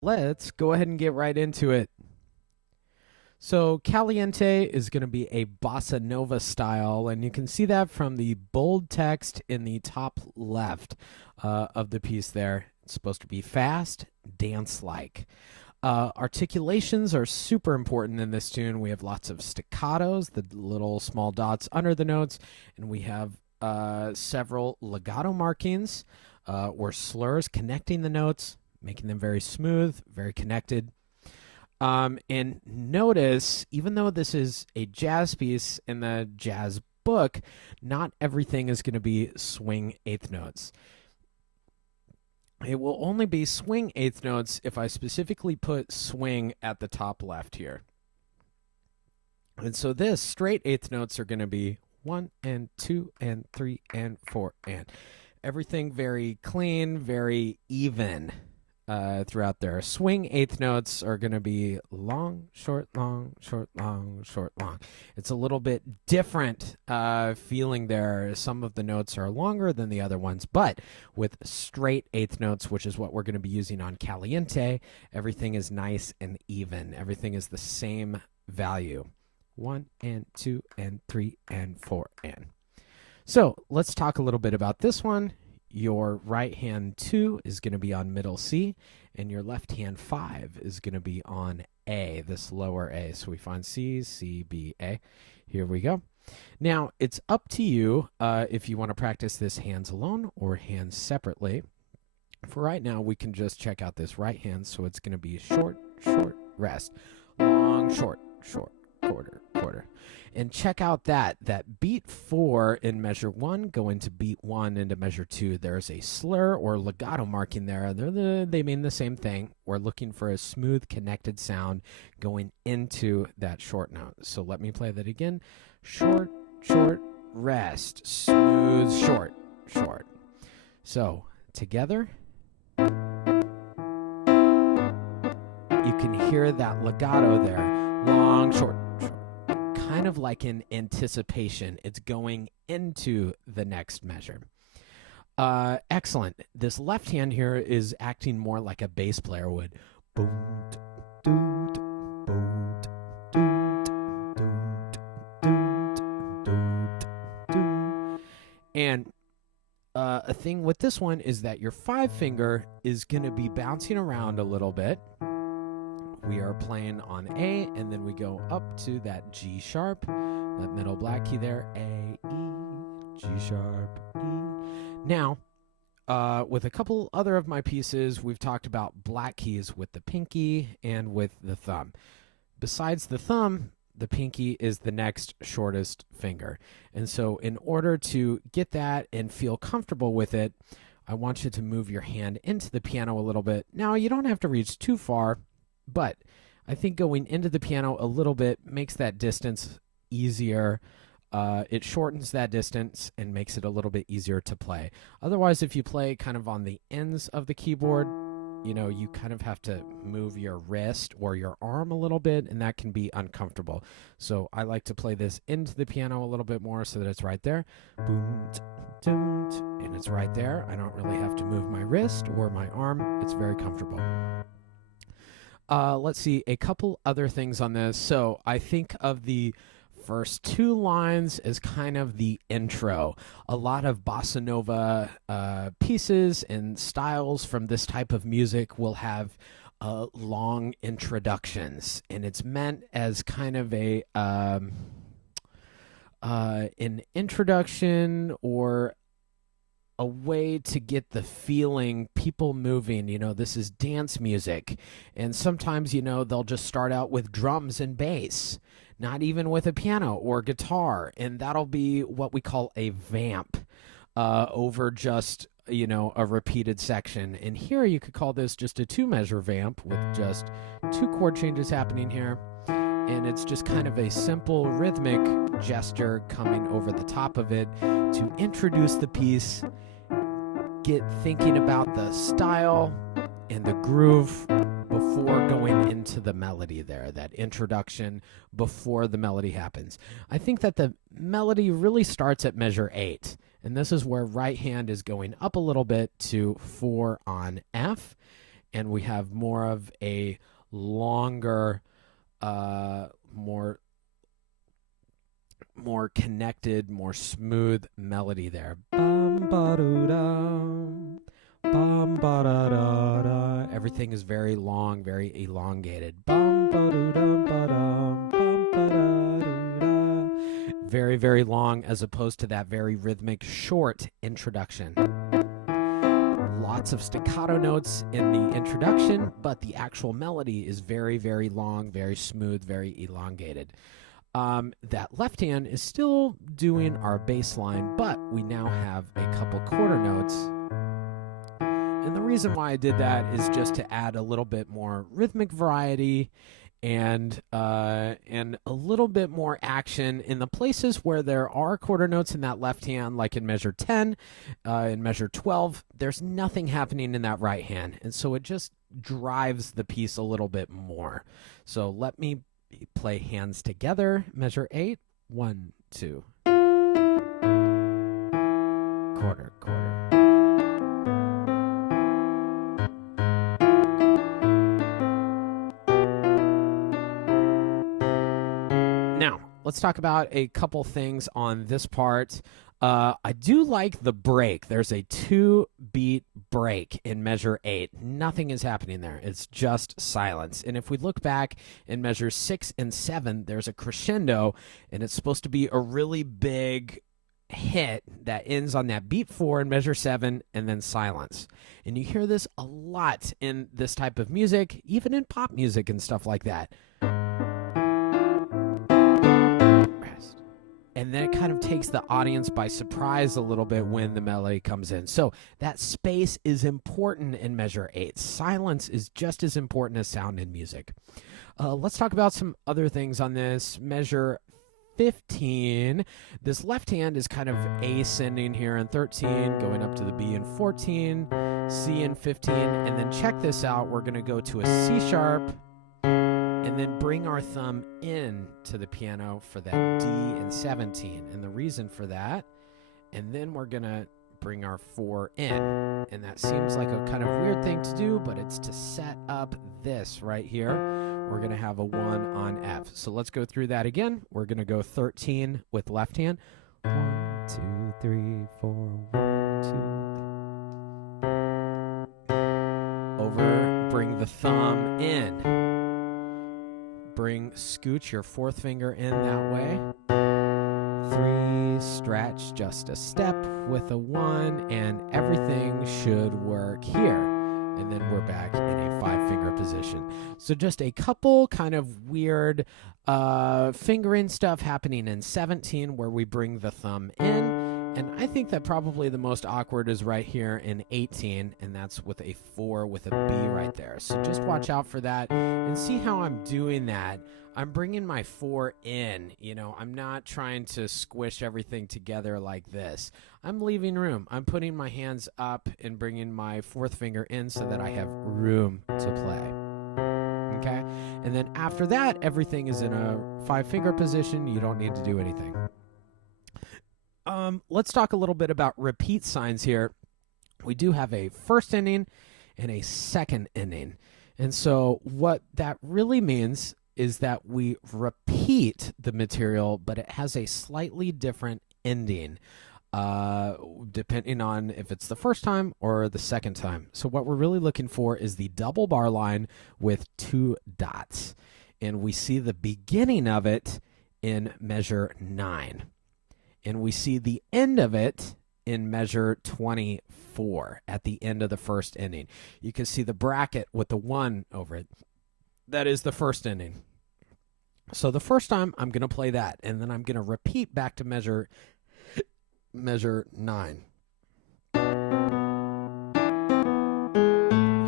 Let's go ahead and get right into it. So, Caliente is going to be a bossa nova style, and you can see that from the bold text in the top left of the piece there. It's supposed to be fast, dance like. Articulations are super important in this tune. We have lots of staccatos, the little small dots under the notes, and we have several legato markings or slurs connecting the notes, making them very smooth, very connected. And notice, even though this is a jazz piece in the jazz book, not everything is going to be swing eighth notes. It will only be swing eighth notes if I specifically put swing at the top left here. And so this straight eighth notes are going to be 1 and 2 and 3 and 4 and everything very clean, very even throughout there. Swing eighth notes are going to be long, short, long, short, long, short, long. It's a little bit different feeling there. Some of the notes are longer than the other ones, but with straight eighth notes, which is what we're going to be using on Caliente, everything is nice and even. Everything is the same value. 1 and 2 and 3 and 4 and. So let's talk a little bit about this one. Your right hand 2 is going to be on middle C, and your left hand 5 is going to be on A, this lower A. So we find C, C, B, A. Here we go. Now, it's up to you if you want to practice this hands alone or hands separately. For right now, we can just check out this right hand. So it's going to be short, short, rest, long, short, short, quarter, quarter. And check out that beat 4 in measure 1 going to beat 1 into measure 2. There's a slur or legato marking there. They mean the same thing. We're looking for a smooth connected sound going into that short note. So let me play that again. Short, short, rest, smooth, short, short. So together, you can hear that legato there. Long, short, short. Kind of like in anticipation. It's going into the next measure. Excellent. This left hand here is acting more like a bass player would. Boom, doot, boot, doot, doot, doot, doot. And a thing with this one is that your 5 finger is going to be bouncing around a little bit. We are playing on A, and then we go up to that G sharp, that middle black key there, A, E, G sharp, E. Now, with a couple other of my pieces, we've talked about black keys with the pinky and with the thumb. Besides the thumb, the pinky is the next shortest finger. And so in order to get that and feel comfortable with it, I want you to move your hand into the piano a little bit. Now, you don't have to reach too far, but I think going into the piano a little bit makes that distance easier. It shortens that distance and makes it a little bit easier to play. Otherwise, if you play kind of on the ends of the keyboard, you kind of have to move your wrist or your arm a little bit, and that can be uncomfortable. So I like to play this into the piano a little bit more so that it's right there. Boom, and it's right there. I don't really have to move my wrist or my arm. It's very comfortable. Let's see, a couple other things on this. So I think of the first 2 lines as kind of the intro. A lot of bossa nova pieces and styles from this type of music will have long introductions, and it's meant as kind of an introduction or a way to get the feeling, people moving. This is dance music, and sometimes they'll just start out with drums and bass, not even with a piano or guitar, and that'll be what we call a vamp over just a repeated section. And here you could call this just a 2-measure vamp with just 2 chord changes happening here, and it's just kind of a simple rhythmic gesture coming over the top of it to introduce the piece, get thinking about the style and the groove before going into the melody there, that introduction before the melody happens. I think that the melody really starts at measure 8, and this is where right hand is going up a little bit to 4 on F, and we have more of a longer, more connected, more smooth melody there. Bum, ba-doo-dum, bum, ba-da-da-da. Everything is very long, very elongated. Bum, ba-doo-dum, ba-dum, bum, ba-da-doo-da. Very, very long, as opposed to that very rhythmic, short introduction. Lots of staccato notes in the introduction, but the actual melody is very, very long, very smooth, very elongated. That left hand is still doing our bass line, but we now have a couple quarter notes. And the reason why I did that is just to add a little bit more rhythmic variety and a little bit more action in the places where there are quarter notes in that left hand, like in measure 10, in measure 12. There's nothing happening in that right hand, and so it just drives the piece a little bit more. So let me play hands together. Measure 8. 1, 2. Quarter, quarter. Now, let's talk about a couple things on this part. I do like the break. There's a 2-beat break in measure 8. Nothing is happening there. It's just silence. And if we look back in measures 6 and 7, there's a crescendo, and it's supposed to be a really big hit that ends on that beat 4 in measure 7, and then silence. And you hear this a lot in this type of music, even in pop music and stuff like that. And then it kind of takes the audience by surprise a little bit when the melody comes in. So that space is important in measure 8. Silence is just as important as sound in music. Let's talk about some other things on this. Measure 15. This left hand is kind of ascending here in 13, going up to the B in 14, C in 15, and then check this out. We're going to go to a C sharp, and then bring our thumb in to the piano for that D in 17. And the reason for that, and then we're going to bring our 4 in. And that seems like a kind of weird thing to do, but it's to set up this right here. We're going to have a 1 on F. So let's go through that again. We're going to go 13 with left hand. 1, 2, 3, 4, 1, 2. Over, bring the thumb in. Scooch your 4th finger in that way. 3, stretch just a step with a 1, and everything should work here. And then we're back in a 5-finger position. So just a couple kind of weird fingering stuff happening in 17 where we bring the thumb in. And I think that probably the most awkward is right here in 18, and that's with a 4 with a B right there. So just watch out for that and see how I'm doing that. I'm bringing my 4 in. You know, I'm not trying to squish everything together like this. I'm leaving room. I'm putting my hands up and bringing my 4th finger in so that I have room to play. Okay? And then after that, everything is in a 5-finger position. You don't need to do anything. Let's talk a little bit about repeat signs here. We do have a first ending and a second ending. And so what that really means is that we repeat the material, but it has a slightly different ending, depending on if it's the first time or the second time. So what we're really looking for is the double bar line with 2 dots. And we see the beginning of it in measure 9. And we see the end of it in measure 24 at the end of the first ending. You can see the bracket with the 1 over it. That is the first ending. So the first time, I'm going to play that, and then I'm going to repeat back to measure 9.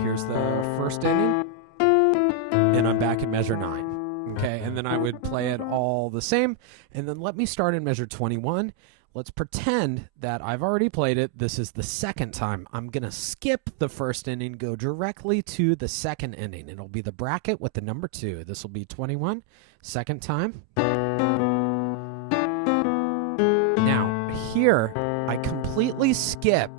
Here's the first ending, and I'm back in measure 9. Okay, and then I would play it all the same, and then let me start in measure 21. Let's pretend that I've already played it. This is the second time. I'm going to skip the first ending, go directly to the second ending. It'll be the bracket with the number 2. This will be 21, second time. Now, here, I completely skip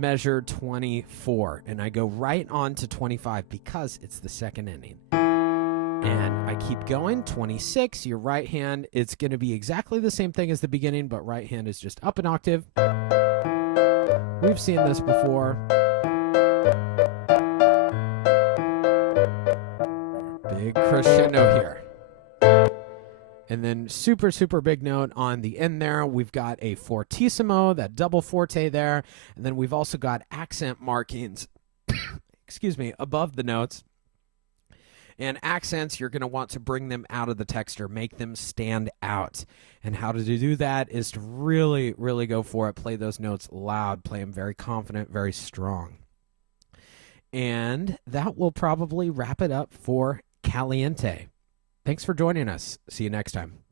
measure 24, and I go right on to 25 because it's the second ending. And I keep going. 26, your right hand, it's going to be exactly the same thing as the beginning, but right hand is just up an octave. We've seen this before. Big crescendo here. And then super, super big note on the end there. We've got a fortissimo, that double forte there. And then we've also got accent markings, excuse me, above the notes. And accents, you're going to want to bring them out of the texture, make them stand out. And how to do that is to really, really go for it. Play those notes loud, play them very confident, very strong. And that will probably wrap it up for Caliente. Thanks for joining us. See you next time.